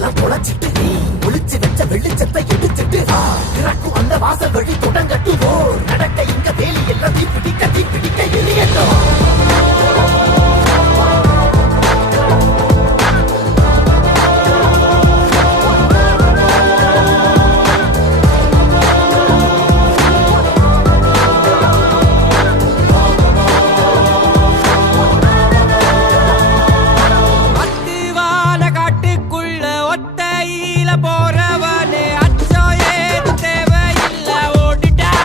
எல்லாம் தொலைச்சிட்டு நீ ஒளிச்சு வச்ச தையில போறவனே.